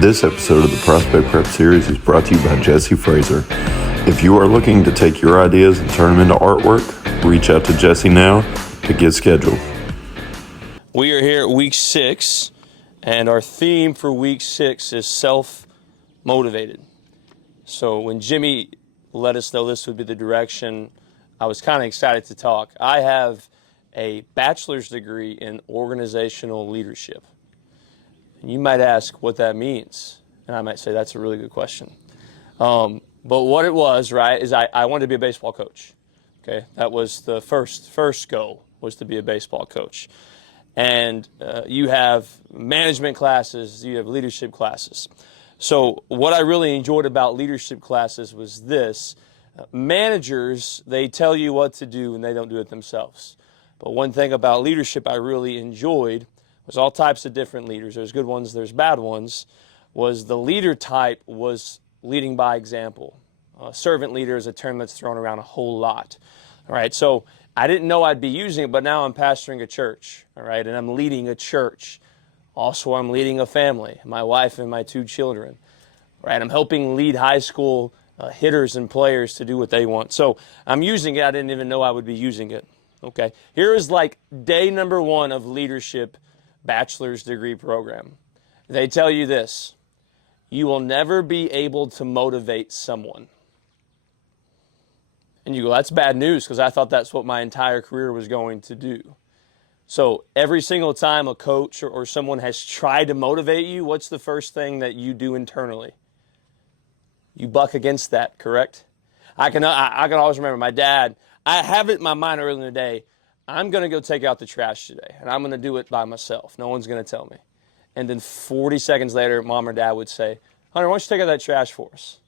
This episode of the Prospect Prep Series is brought to you by Jesse Fraser. If you are looking to take your ideas and turn them into artwork, reach out to Jesse now to get scheduled. We are here at week 6, and our theme for week 6 is self-motivated. So when Jimmy let us know this would be the direction, I was kind of excited to talk. I have a bachelor's degree in organizational leadership. And you might ask what that means, and I might say that's a really good question. But what it was, right, is I wanted to be a baseball coach. Okay, that was the first goal, was to be a baseball coach. And you have management classes, you have leadership classes. So what I really enjoyed about leadership classes was this. Managers, they tell you what to do and they don't do it themselves. But one thing about leadership I really enjoyed was all types of different leaders. There's good ones, there's bad ones. Was the leader type was leading by example. Servant leader is a term that's thrown around a whole lot. All right, so I didn't know I'd be using it, but now I'm pastoring a church, all right, and I'm leading a church. Also, I'm leading a family, my wife and my 2 children, right? I'm helping lead high school hitters and players to do what they want. So I'm using it. I didn't even know I would be using it, okay? Here is like day number 1 of leadership bachelor's degree program. They tell you this: you will never be able to motivate someone. And you go, that's bad news, because I thought that's what my entire career was going to do. So every single time a coach or someone has tried to motivate you, what's the first thing that you do internally? You buck against that, correct? I can always remember my dad. I have it in my mind early in the day, I'm going to go take out the trash today, and I'm going to do it by myself. No one's going to tell me. And then 40 seconds later, mom or dad would say, Hunter, why don't you take out that trash for us?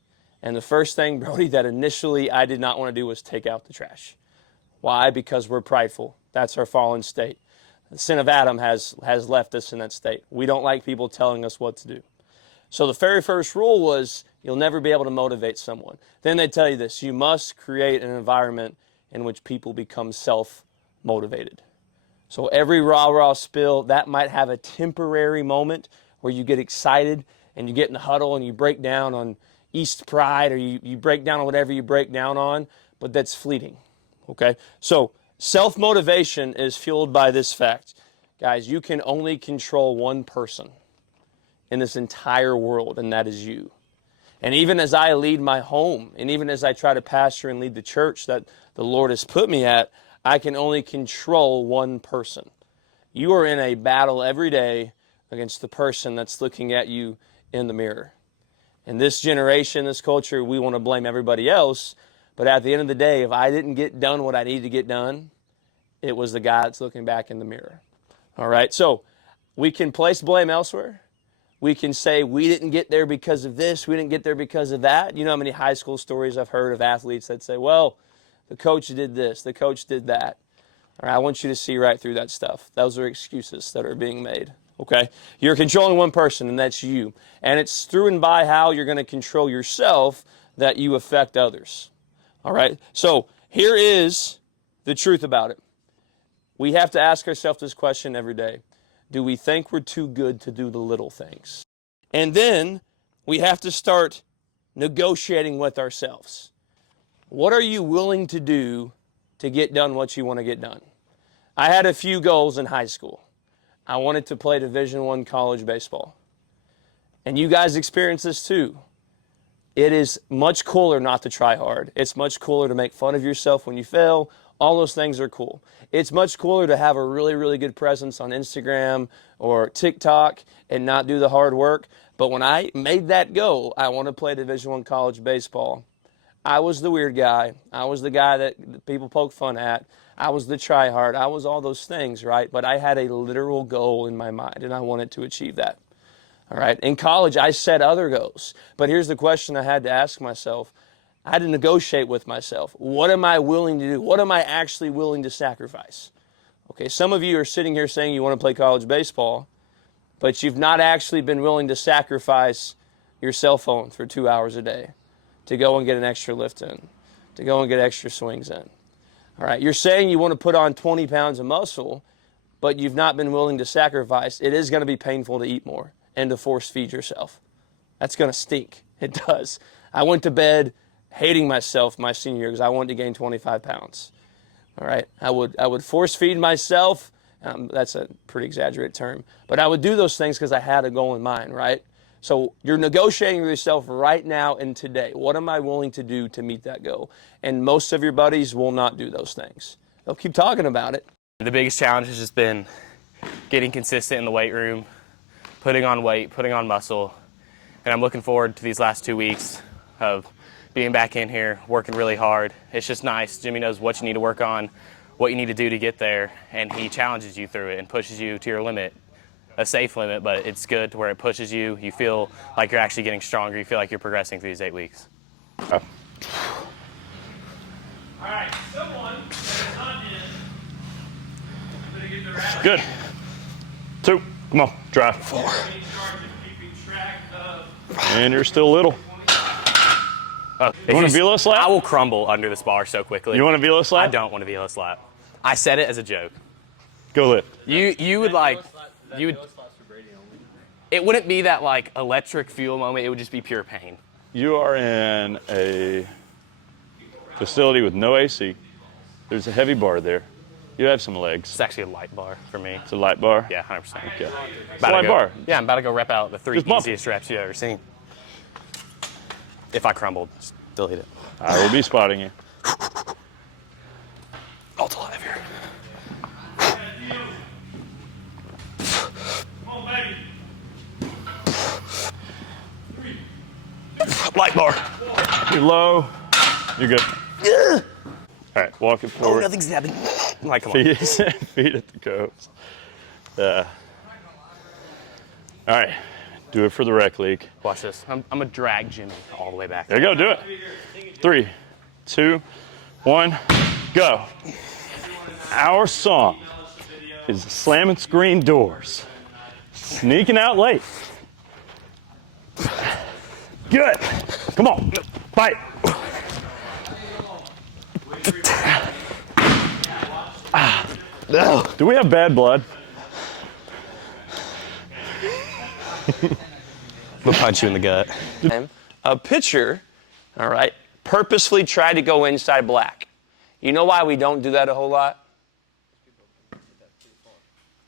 And the first thing, Brody, that initially I did not want to do was take out the trash. Why? Because we're prideful. That's our fallen state. The sin of Adam has left us in that state. We don't like people telling us what to do. So the very first rule was you'll never be able to motivate someone. Then they tell you this: you must create an environment in which people become self-motivated. So every rah-rah spill, that might have a temporary moment where you get excited and you get in the huddle and you break down on East Pride, or you break down on whatever you break down on, but that's fleeting, okay? So self-motivation is fueled by this fact. Guys, you can only control one person in this entire world, and that is you. And even as I lead my home, and even as I try to pastor and lead the church that the Lord has put me at, I can only control one person. You are in a battle every day against the person that's looking at you in the mirror. In this generation, this culture, we want to blame everybody else, but at the end of the day, if I didn't get done what I needed to get done, it was the guy that's looking back in the mirror. All right, so we can place blame elsewhere. We can say we didn't get there because of this, we didn't get there because of that. You know how many high school stories I've heard of athletes that say, well, the coach did this, the coach did that. All right, I want you to see right through that stuff. Those are excuses that are being made. Okay? You're controlling one person, and that's you. And it's through and by how you're going to control yourself that you affect others. All right? So here is the truth about it. We have to ask ourselves this question every day. Do we think we're too good to do the little things? And then we have to start negotiating with ourselves. What are you willing to do to get done what you want to get done? I had a few goals in high school. I wanted to play Division I college baseball. And you guys experience this too. It is much cooler not to try hard. It's much cooler to make fun of yourself when you fail. All those things are cool. It's much cooler to have a really, really good presence on Instagram or TikTok and not do the hard work. But when I made that goal, I want to play Division I college baseball, I was the weird guy. I was the guy that people poke fun at. I was the try-hard. I was all those things, right? But I had a literal goal in my mind, and I wanted to achieve that. All right? In college, I set other goals. But here's the question I had to ask myself. I had to negotiate with myself. What am I willing to do? What am I actually willing to sacrifice? Okay, some of you are sitting here saying you want to play college baseball, but you've not actually been willing to sacrifice your cell phone for 2 hours a day to go and get an extra lift in, to go and get extra swings in. All right, you're saying you want to put on 20 pounds of muscle, but you've not been willing to sacrifice. It is going to be painful to eat more and to force feed yourself. That's going to stink. It does. I went to bed hating myself my senior year because I wanted to gain 25 pounds. All right. I would force feed myself. That's a pretty exaggerated term. But I would do those things because I had a goal in mind, right? So you're negotiating with yourself right now and today. What am I willing to do to meet that goal? And most of your buddies will not do those things. They'll keep talking about it. The biggest challenge has just been getting consistent in the weight room, putting on weight, putting on muscle. And I'm looking forward to these last 2 weeks of being back in here, working really hard. It's just nice. Jimmy knows what you need to work on, what you need to do to get there, and he challenges you through it and pushes you to your limit. A safe limit, but it's good to where it pushes you. You feel like you're actually getting stronger. You feel like you're progressing through these 8 weeks. All right, someone that's not in, I'm gonna get the rest. Good. 2. Come on, drive. 4. And you're still little. You want a velo slap? I will crumble under this bar so quickly. You want a velo slap? I don't want a velo slap. I said it as a joke. Go lift. You would like, you would. It wouldn't be that like electric fuel moment. It would just be pure pain. You are in a facility with no AC. There's a heavy bar there. You have some legs. It's actually a light bar for me. It's a light bar? Yeah, 100%. Okay. It's a light bar. Yeah, I'm about to go rep out the 3 Just bump easiest reps you've ever seen. If I crumbled, just delete it. I will be spotting you. Ult alive here. Light bar. You're low. You're good. All right, walk it forward. Nothing's happening. Like, come on. Feet at the coast. All right, do it for the rec league. Watch this. I'm gonna drag Jimmy all the way back. There you go, do it. 3, 2, 1, go. Our song is slamming screen doors, sneaking out late. Good. Come on, fight. No. Do we have bad blood? I'm gonna punch you in the gut. A pitcher, all right, purposefully tried to go inside black. You know why we don't do that a whole lot?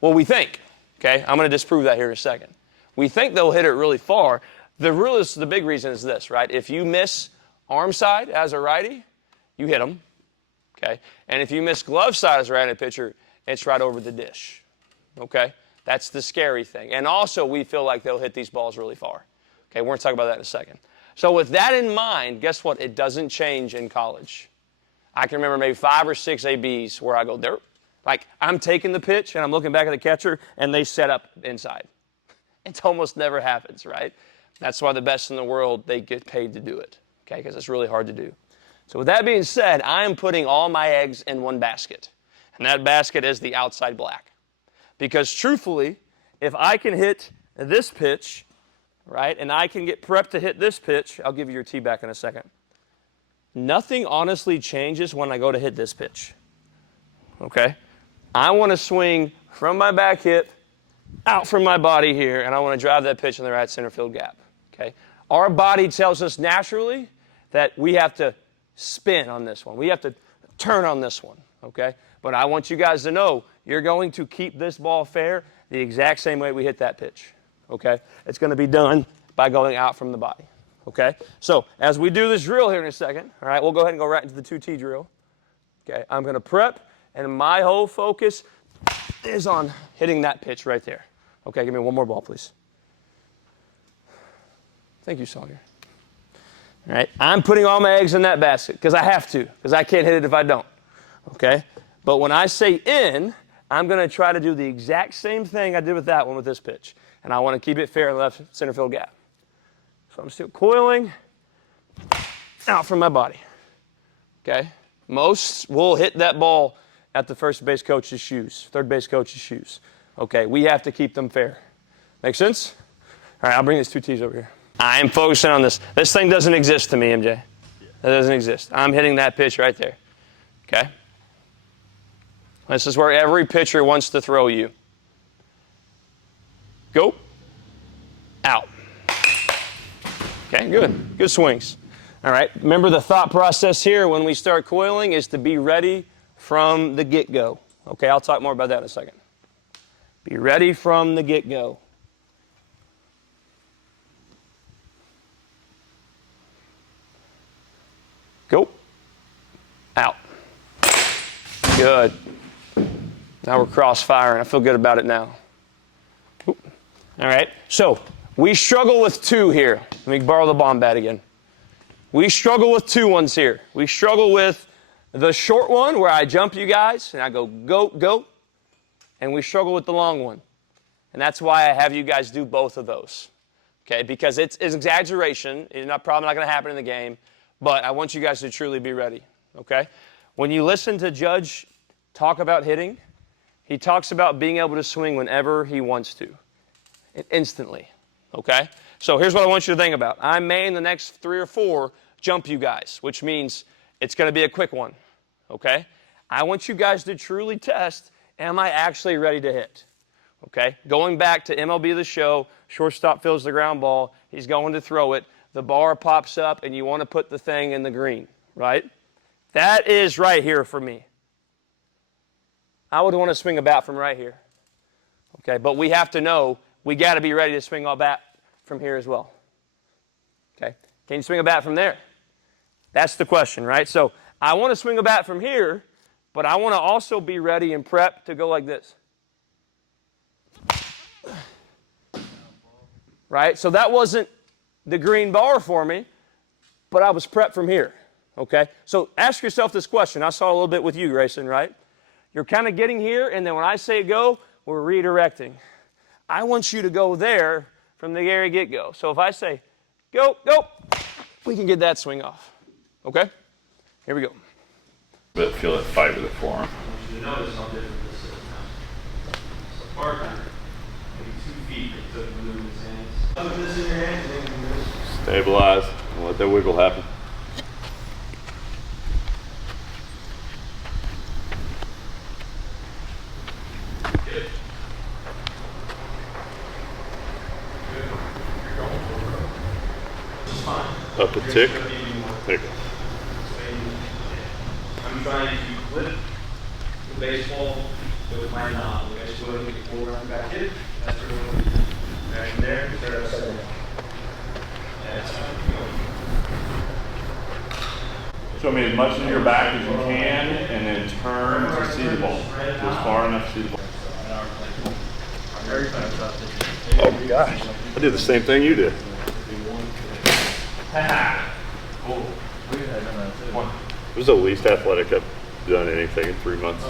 Well, we think, okay? I'm going to disprove that here in a second. We think they'll hit it really far. The big reason is this, right? If you miss arm side as a righty, you hit them, okay? And if you miss glove side as a right-handed pitcher, it's right over the dish, okay? That's the scary thing. And also, we feel like they'll hit these balls really far. Okay, we're going to talk about that in a second. So with that in mind, guess what? It doesn't change in college. I can remember maybe 5 or 6 ABs where I go, there, like I'm taking the pitch and I'm looking back at the catcher and they set up inside. It almost never happens, right? That's why the best in the world, they get paid to do it, okay, because it's really hard to do. So with that being said, I am putting all my eggs in one basket, and that basket is the outside black. Because truthfully, if I can hit this pitch, right, and I can get prepped to hit this pitch, I'll give you your tee back in a second. Nothing honestly changes when I go to hit this pitch, okay? I want to swing from my back hip, out from my body here, and I want to drive that pitch in the right center field gap, okay? Our body tells us naturally that we have to spin on this one. We have to turn on this one, okay? But I want you guys to know you're going to keep this ball fair the exact same way we hit that pitch, okay? It's going to be done by going out from the body, okay? So as we do this drill here in a second, all right, we'll go ahead and go right into the 2T drill, okay? I'm going to prep, and my whole focus is on hitting that pitch right there. Okay, give me one more ball, please. Thank you, Sawyer. All right, I'm putting all my eggs in that basket because I have to, because I can't hit it if I don't, okay? But when I say in, I'm going to try to do the exact same thing I did with that one with this pitch. And I want to keep it fair in the left center field gap. So I'm still coiling out from my body, okay? Most will hit that ball at the first base coach's shoes, third base coach's shoes. Okay, we have to keep them fair. Make sense? All right, I'll bring these 2 T's over here. I am focusing on this. This thing doesn't exist to me, MJ. It doesn't exist. I'm hitting that pitch right there, okay? This is where every pitcher wants to throw you. Go. Out. Okay, good. Good swings. All right, remember the thought process here when we start coiling is to be ready from the get-go. Okay, I'll talk more about that in a second. Be ready from the get-go. Go. Out. Good. Now we're cross-firing. I feel good about it now. Oop. All right, so we struggle with two here. Let me borrow the bomb bat again. We struggle with two ones here. We struggle with the short one where I jump you guys and I go, go, go. And we struggle with the long one. And that's why I have you guys do both of those. Okay, because it's exaggeration. It's probably not going to happen in the game. But I want you guys to truly be ready. Okay? When you listen to Judge talk about hitting, he talks about being able to swing whenever he wants to. Instantly. Okay? So here's what I want you to think about. I may in the next 3 or 4 jump you guys, which means it's going to be a quick one. Okay? I want you guys to truly test, am I actually ready to hit? Okay? Going back to MLB The Show, shortstop fields the ground ball, he's going to throw it, the bar pops up, and you want to put the thing in the green, right? That is right here for me. I would want to swing a bat from right here. Okay, but we have to know we got to be ready to swing a bat from here as well. Okay, can you swing a bat from there? That's the question, right? So I want to swing a bat from here, but I want to also be ready and prep to go like this. Right? So that wasn't the green bar for me, but I was prepped from here. Okay? So ask yourself this question. I saw a little bit with you, Grayson, right? You're kind of getting here, and then when I say go, we're redirecting. I want you to go there from the very get-go. So if I say go, go, we can get that swing off. Okay? Here we go. But feel that fight with the forearm. You notice how different this is now. So partner, maybe 2 feet, it took moving his hands. Put this in your hands, and then you just Stabilize and let that wiggle happen. get it. Good. You're going for it. This is fine. Up a tick. Tick. I'm trying to flip the baseball with my knob. I just go ahead and get the ball around back hit it. That's what we're going to do. Back from there, third upside down. That's fine. Show me as much in your back as you can, and then turn to see the ball. Just far enough to see the ball. Oh gosh. I did the same thing you did. Cool. It was the least athletic I've done anything in 3 months.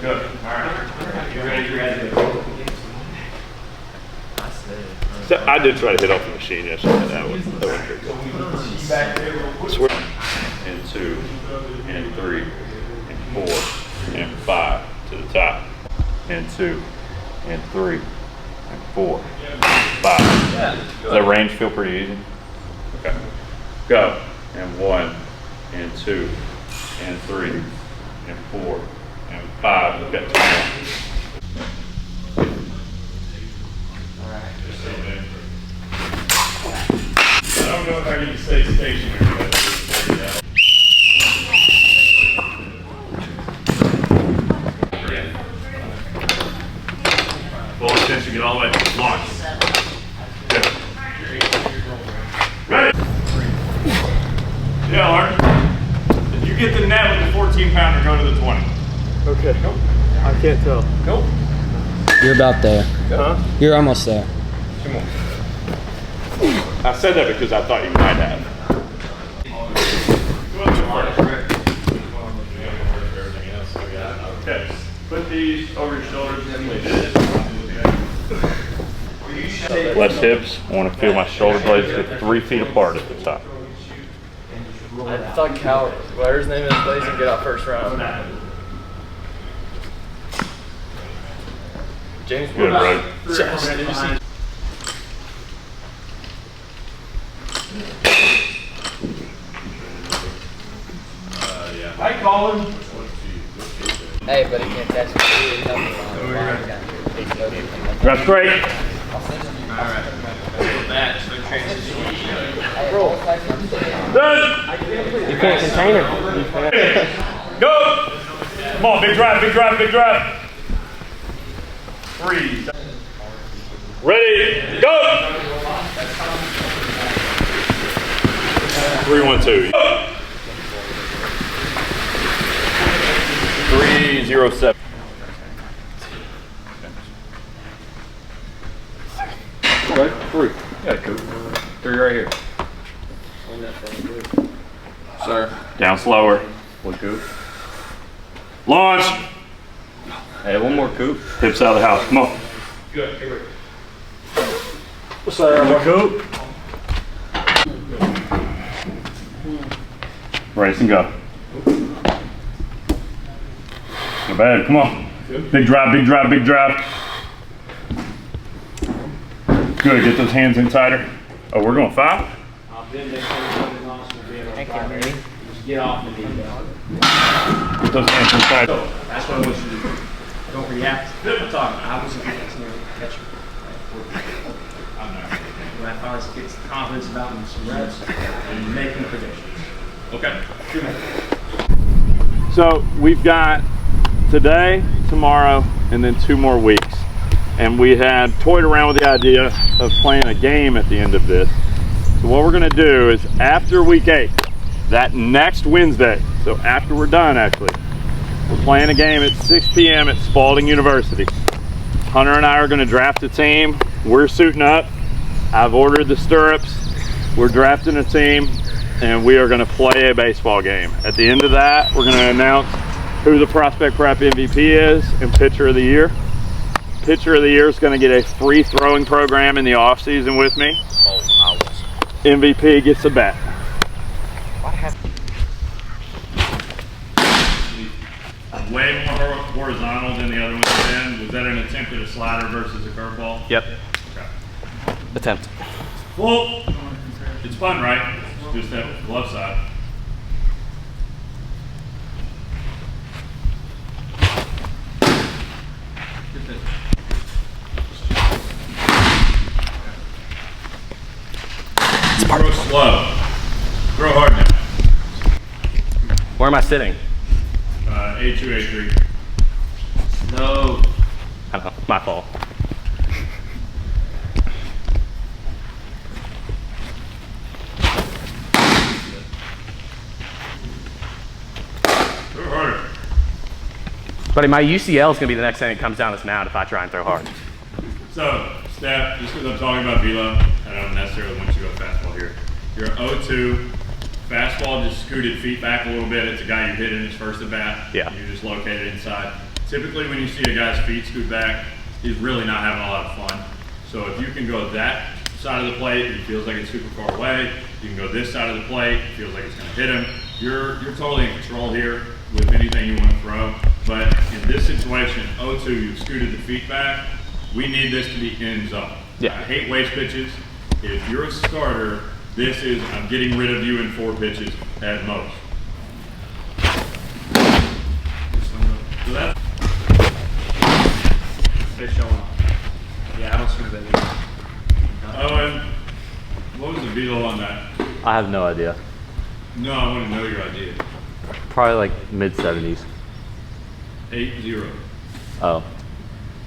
Good. All right. You ready? You ready? So I did try to hit off the machine yesterday. That went pretty good. Back there real quick. Swing. And 2, and 3, and 4, and 5 to the top. And 2, and 3, and 4, 5. Does that range feel pretty easy? Okay. Go. And 1, and 2, and 3, and 4, and 5. We've got 2 more. I don't know if I need to stay stationary, but full attention, get all the way. Launch. Good. Ready? Yeah, Art. Did you get the net with the 14-pounder? Go to the 20. Okay. Nope. I can't tell. Nope. You're about there. Huh? You're almost there. Come on. I said that because I thought you might have. Okay. Put these over your shoulders and lean it. Left hips. I want to feel my shoulder blades get 3 feet apart at the top. I thought Cal, whatever his name is, plays and get out first round. James, Good, bro. Josh, did you see? Hi, Colin. Hey, but he can't catch me. That's great. I'll send him You can't contain her. Go! Come on, big drive, big drive, big drive. 3. Ready, go! 3, 1, 2. 3, 0, 7. Okay, 3. Yeah, cool. 3 right here. Sir. Down slower. One coop. Launch. Hey, one more coop. Hips out of the house. Come on. Good, here we go. What's that? One coop. Race and go. Go bad. Come on. Big drive, big drive, big drive. Good. Get those hands in tighter. Oh, we're going 5? Just get off the knee. Get those hands in tighter. That's what I want you to do. Don't react. I'm talking. I wasn't going to catch you. When I finally get some confidence about some reps and making predictions. Okay. So we've got today, tomorrow, and then 2 more weeks. And we had toyed around with the idea of playing a game at the end of this. So what we're gonna do is after week 8, that next Wednesday, so after we're done actually, we're playing a game at 6 p.m. at Spalding University. Hunter and I are gonna draft a team. We're suiting up. I've ordered the stirrups. We're drafting a team and we are gonna play a baseball game. At the end of that, we're gonna announce who the Prospect Prep MVP is and Pitcher of the Year. Pitcher of the Year is gonna get a free throwing program in the off season with me. MVP gets a bat. Way more horizontal than the other ones have been. Was that an attempt at a slider versus a curveball? Yep. Okay. Attempt. Well, it's fun, right? Just that glove side. Throw slow. Throw hard now. Where am I sitting? A2, A3. No. I don't know. My fault. Throw harder. Buddy, my UCL is going to be the next thing that comes down this mound if I try and throw hard. So, Steph, just because I'm talking about velo, I don't necessarily want you to go fastball here. You're 0-2. Fastball just scooted feet back a little bit. It's a guy you hit in his first at bat. Yeah. You just located inside. Typically, when you see a guy's feet scoot back, he's really not having a lot of fun. So if you can go that side of the plate, it feels like it's super far away. You can go this side of the plate, it feels like it's going to hit him. You're totally in control here with anything you want to throw. But in this situation, 0-2, you've scooted the feet back. We need this to be in zone. Yeah. I hate waste pitches. If you're a starter, this is, I'm getting rid of you in 4 pitches at most. So that's They're showing off. Yeah, I don't see that either. oh, and what was the velo on that? I have no idea. No, I want to know your idea. Probably like mid 70s. 8-0. Oh,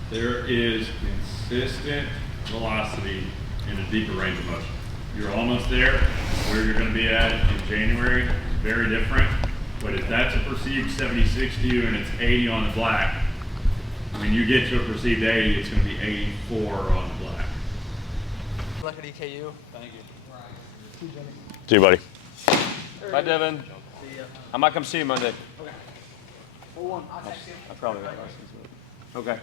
There is consistent velocity in a deeper range of motion. You're almost there. Where you're going to be at in January is very different. But if that's a perceived 76 to you and it's 80 on the black, when you get to a perceived 80, it's going to be 84 on the black. Good luck at EKU. Thank you. See you, buddy. Bye, Devin. I might come see you Monday. Okay. I probably got lessons. Okay.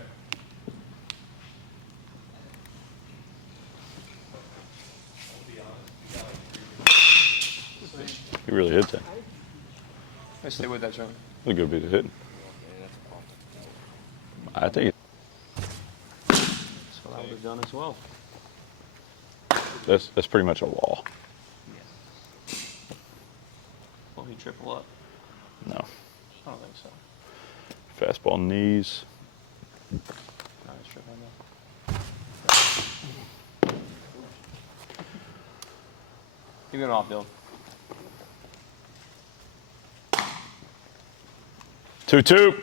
He really hit that. I stay with that, John. That's a good bit of hit. I think it, That's what I would have done as well. that's pretty much a wall. Will he triple up? No. I don't think so. Fastball knees. Nice triple up. Keep going off, Dylan. 2-2.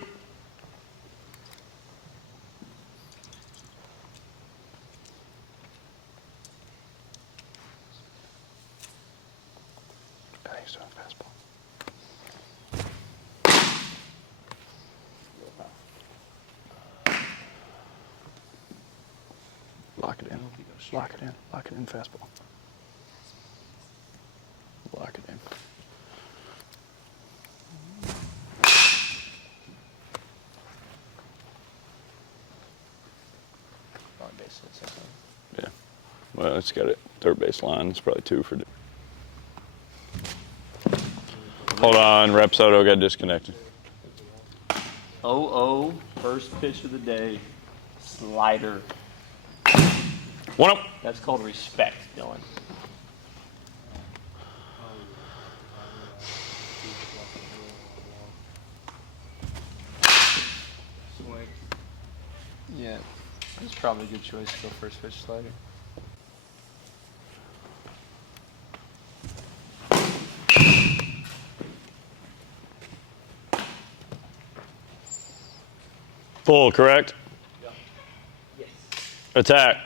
Lock it in. Lock it in. Lock it in fastball. Lock it in. Yeah. Well, it's got a third base line. It's probably 2 for. Hold on, Rep Soto got disconnected. 0-0, first pitch of the day, slider. 1-0. That's called respect, Dylan. Yeah, that's probably a good choice to go first pitch slider. Full, correct? Yes. Attack.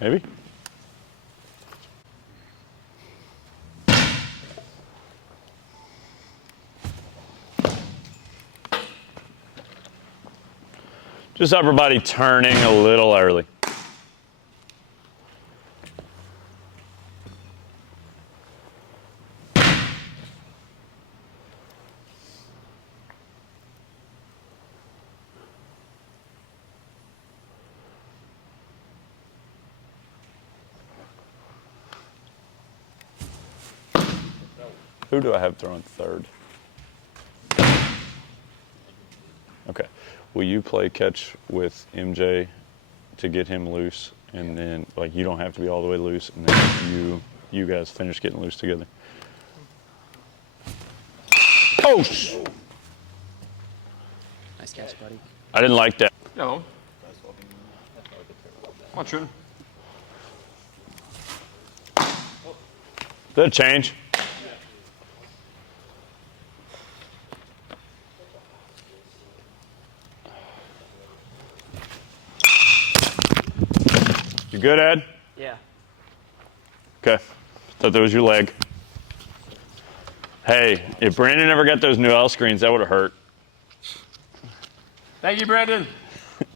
Maybe. Just upper body turning a little early. Who do I have throwing third? Okay. Will you play catch with MJ to get him loose? And then, like, you don't have to be all the way loose. And then you guys finish getting loose together. Oh! Nice catch, buddy. I didn't like that. No. Come on, Trin. Did it change? You good, Ed? Yeah. Okay. Thought that was your leg. Hey, if Brandon never got those new L screens, that would have hurt. Thank you, Brandon.